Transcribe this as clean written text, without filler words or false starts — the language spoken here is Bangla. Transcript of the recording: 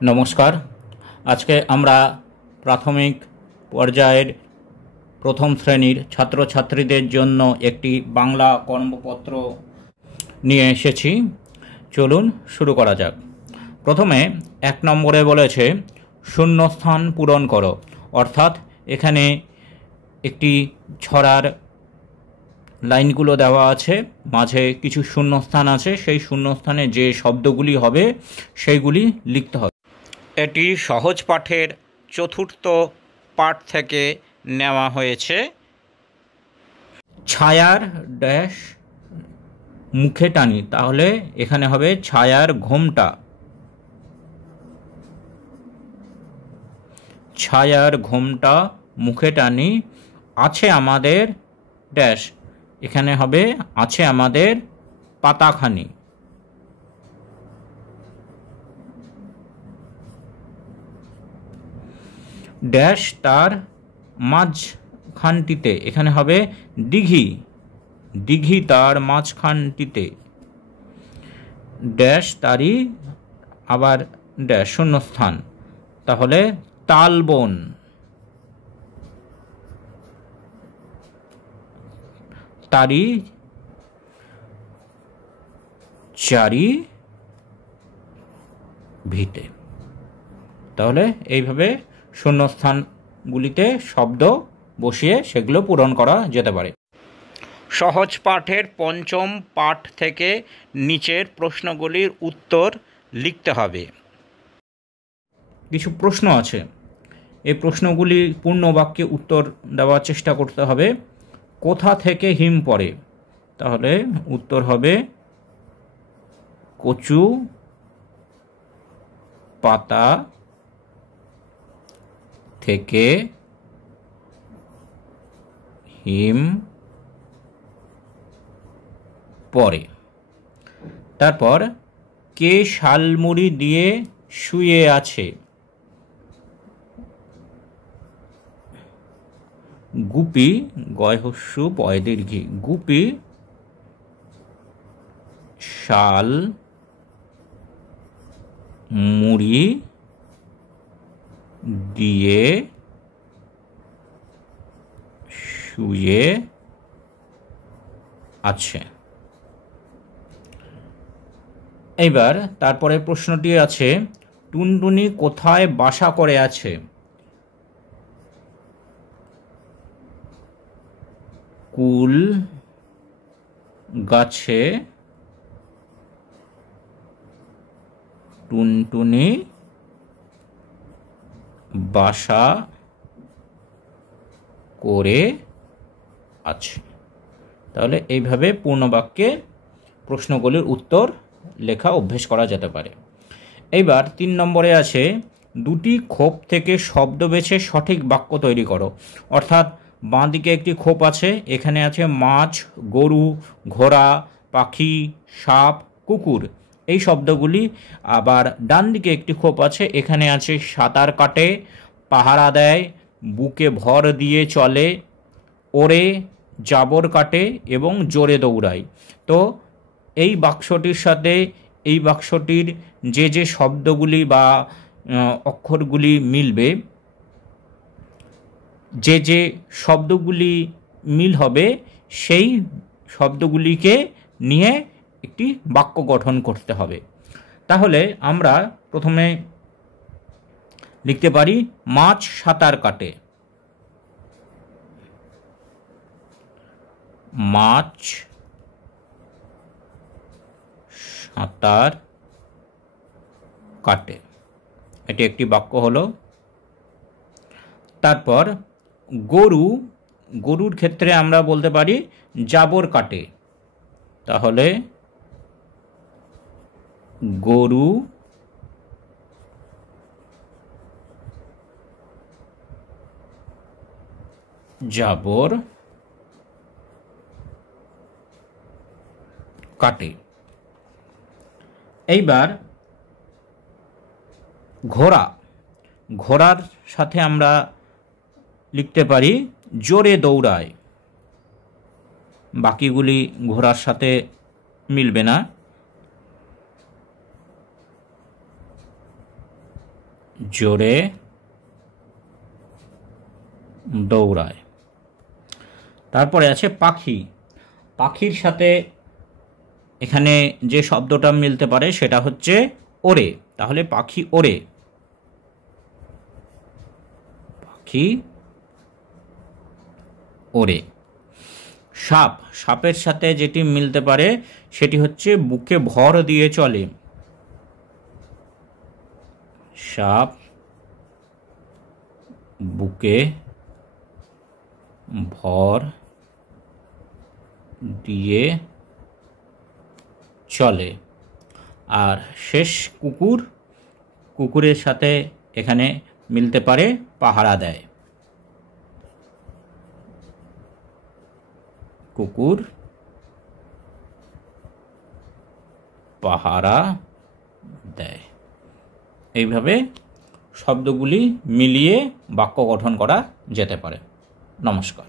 নমস্কার। আজকে আমরা প্রাথমিক পর্যায়ের প্রথম শ্রেণীর ছাত্রছাত্রীদের জন্য একটি বাংলা কর্মপত্র নিয়ে এসেছি। চলুন শুরু করা যাক। প্রথমে 1 নম্বরে বলেছে শূন্যস্থান পূরণ করো, অর্থাৎ এখানে একটি ছড়ার লাইনগুলো দেওয়া আছে, মাঝে কিছু শূন্যস্থান আছে, সেই শূন্যস্থানে যে শব্দগুলি হবে সেইগুলি লিখতে হবে। এটি সহজ পাঠের চতুর্থ পাঠ থেকে নেওয়া হয়েছে। ছায়ার ড্যাশ মুখে টানি, তাহলে এখানে হবে ছায়ার ঘোমটা। ছায়ার ঘোমটা মুখে টানি, আছে আমাদের ড্যাশ, এখানে হবে আছে আমাদের পাতাখানি। ড্যাশ তার মাঝখানটিতে, এখানে হবে দিঘি, দিঘি তার মাঝখানটিতে। ড্যাশ তারই আবার ড্যাশ শূন্যস্থান, তাহলে তালবন। তারই চারি ভিতে। তাহলে এইভাবে শূন্যস্থানগুলিতে শব্দ বসিয়ে সেগুলো পূরণ করা যেতে পারে। সহজ পাঠের পঞ্চম পাঠ থেকে নিচের প্রশ্নগুলির উত্তর লিখতে হবে। কিছু প্রশ্ন আছে, এই প্রশ্নগুলি পূর্ণ বাক্যে উত্তর দেওয়ার চেষ্টা করতে হবে। কোথা থেকে হিম পড়ে, তাহলে উত্তর হবে কচু পাতা থেকে হিম পড়ে। তারপর কে শালমুড়ি দিয়ে শুয়ে আছে, গুপি গয় হস্যু পয় দীর্ঘী, গুপি শাল মুড়ি দিয়ে শুয়ে আছে। এইবার তারপরে প্রশ্নটি আছে টুনটুনি কোথায় বাসা করে আছে, কুল গাছে টুনটুনি বাসা করে আছে। তাহলে এইভাবে পূর্ণবাক্যে প্রশ্নগুলির উত্তর লেখা অভ্যেস করা যেতে পারে। এইবার 3 নম্বরে আছে দুটি খোপ থেকে শব্দ বেছে সঠিক বাক্য তৈরি করো, অর্থাৎ বাঁ দিকে একটি খোপ আছে, এখানে আছে মাছ, গরু, ঘোড়া, পাখি, সাপ, কুকুর, এই শব্দগুলি। আবার ডান দিকে একটি খোপ আছে, এখানে আছে সাঁতার কাটে, পাহারা দেয়, বুকে ভর দিয়ে চলে, ওড়ে, জাবর কাটে এবং জোরে দৌড়ায়। তো এই বাক্সটির সাথে এই বাক্সটির যে যে শব্দগুলি বা অক্ষরগুলি মিলবে, যে যে শব্দগুলি মিল হবে, সেই শব্দগুলিকে নিয়ে একটি বাক্য গঠন করতে হবে। তাহলে আমরা প্রথমে লিখতে পারি মাছ সাঁতার কাটে, মাছ সাঁতার কাটে, এটি একটি বাক্য হলো। তারপর গরু, গরুর ক্ষেত্রে আমরা বলতে পারি জাবর কাটে, তাহলে গরু জাবর কাটে। এইবার ঘোড়া, ঘোড়ার সাথে আমরা লিখতে পারি জোরে দৌড়ায়, বাকিগুলি ঘোড়ার সাথে মিলবে না। জোরে দৌড়ায়। তারপরে আছে পাখি। পাখির সাথে এখানে যে শব্দটা মিলতে পারে সেটা হচ্ছে ওড়ে। তাহলে পাখি ওড়ে। পাখি ওড়ে। সাপ। সাপের সাথে যেটি মিলতে পারে সেটি হচ্ছে বুকে ভর দিয়ে চলে। সাপ বুকে ভর দিয়ে চলে। আর শেষ কুকুর। কুকুরের সাথে এখানে মিলতে পারে পাহারা দেয়। কুকুর পাহারা দেয়। এইভাবে শব্দগুলি মিলিয়ে বাক্য গঠন করা যেতে পারে। নমস্কার।